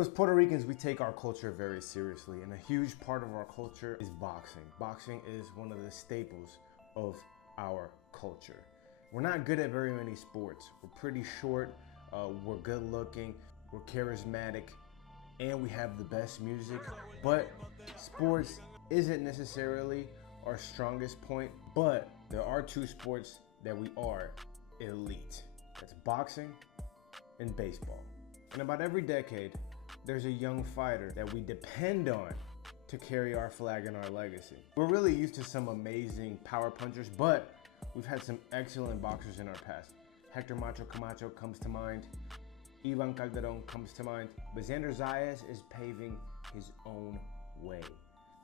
As Puerto Ricans, we take our culture very seriously, and a huge part of our culture is boxing. Boxing is one of the staples of our culture. We're not good at very many sports. We're pretty short, we're good looking, we're charismatic, and we have the best music. But sports isn't necessarily our strongest point, but there are two sports that we are elite. That's boxing and baseball. And about every decade, there's a young fighter that we depend on to carry our flag and our legacy. We're really used to some amazing power punchers, but we've had some excellent boxers in our past. Hector Macho Camacho comes to mind. Ivan Calderon comes to mind. But Xander Zayas is paving his own way.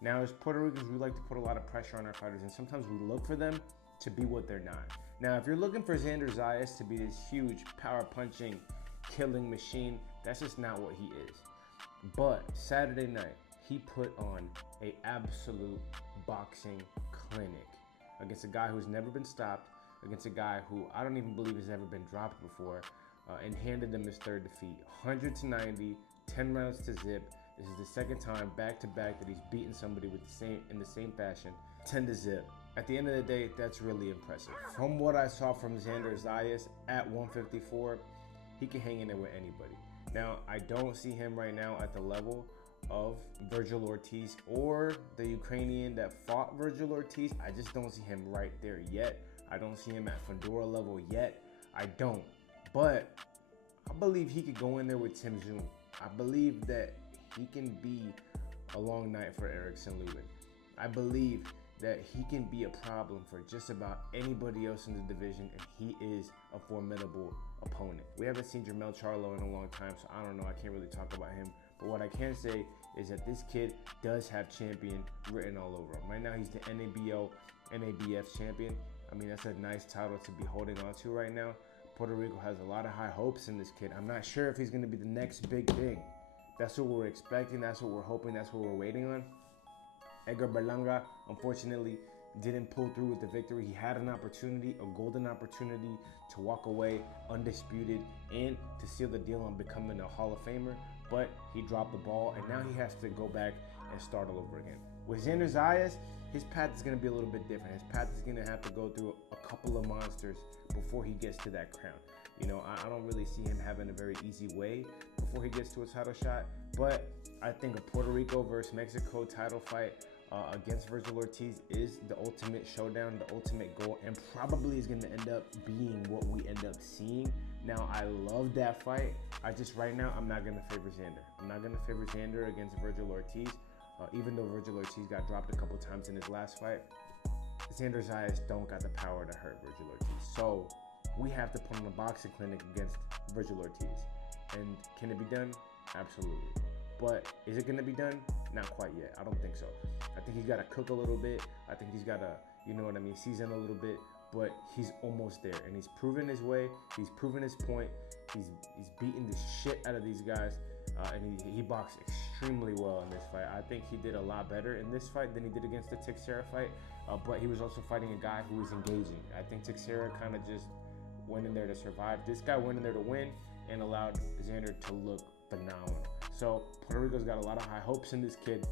Now, as Puerto Ricans, we like to put a lot of pressure on our fighters, and sometimes we look for them to be what they're not. Now, if you're looking for Xander Zayas to be this huge power punching, killing machine, that's just not what he is. But Saturday night, he put on an absolute boxing clinic against a guy who's never been stopped, against a guy who I don't even believe has ever been dropped before, and handed him his third defeat. 100-90, 10 rounds to zip. This is the second time back-to-back that he's beaten somebody with in the same fashion, 10-0. At the end of the day, that's really impressive. From what I saw from Xander Zayas at 154, he can hang in there with anybody. Now, I don't see him right now at the level of Vergil Ortiz or the Ukrainian that fought Vergil Ortiz. I just don't see him right there yet. I don't see him at Fedora level yet. I don't. But I believe he could go in there with Tim Zoom. I believe that he can be a long night for Erickson Lubin. I believe that he can be a problem for just about anybody else in the division, and he is a formidable opponent. We haven't seen Jermell Charlo in a long time, so I don't know. I can't really talk about him. But what I can say is that this kid does have champion written all over him. Right now, he's the NABO, NABF champion. I mean, that's a nice title to be holding on to right now. Puerto Rico has a lot of high hopes in this kid. I'm not sure if he's going to be the next big thing. That's what we're expecting. That's what we're hoping. That's what we're waiting on. Edgar Berlanga, unfortunately, didn't pull through with the victory. He had an opportunity, a golden opportunity to walk away undisputed and to seal the deal on becoming a Hall of Famer, but he dropped the ball, and now he has to go back and start all over again. With Xander Zayas, his path is going to be a little bit different. His path is going to have to go through a couple of monsters before he gets to that crown. You know, I don't really see him having a very easy way before he gets to a title shot, but I think a Puerto Rico versus Mexico title fight against Vergil Ortiz is the ultimate showdown, the ultimate goal, and probably is going to end up being what we end up seeing. Now, I love that fight. Right now, I'm not going to favor Xander. I'm not going to favor Xander against Vergil Ortiz, even though Vergil Ortiz got dropped a couple times in his last fight. Xander Zayas don't got the power to hurt Vergil Ortiz. So we have to put on a boxing clinic against Vergil Ortiz. And can it be done? Absolutely. But is it going to be done? Not quite yet. I don't think so. I think he's got to cook a little bit. I think he's got to, season a little bit. But he's almost there, and he's proven his way. He's proven his point. He's beaten the shit out of these guys, and he boxed extremely well in this fight. I think he did a lot better in this fight than he did against the Teixeira fight, but he was also fighting a guy who was engaging. I think Teixeira kind of just went in there to survive. This guy went in there to win and allowed Xander to look phenomenal. So Puerto Rico's got a lot of high hopes in this kid.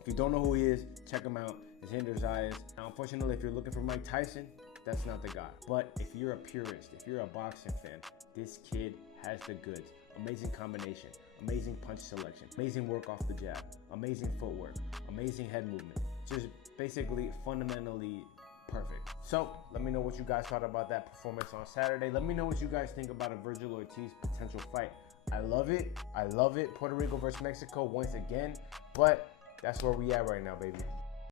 If you don't know who he is, check him out. Xander Zayas. Now, unfortunately, if you're looking for Mike Tyson, that's not the guy. But if you're a purist, if you're a boxing fan, this kid has the goods. Amazing combination, amazing punch selection, amazing work off the jab, amazing footwork, amazing head movement. Just basically fundamentally perfect. So let me know what you guys thought about that performance on Saturday. Let me know what you guys think about a Vergil Ortiz potential fight. I love it. I love it. Puerto Rico versus Mexico once again. But that's where we at right now, baby.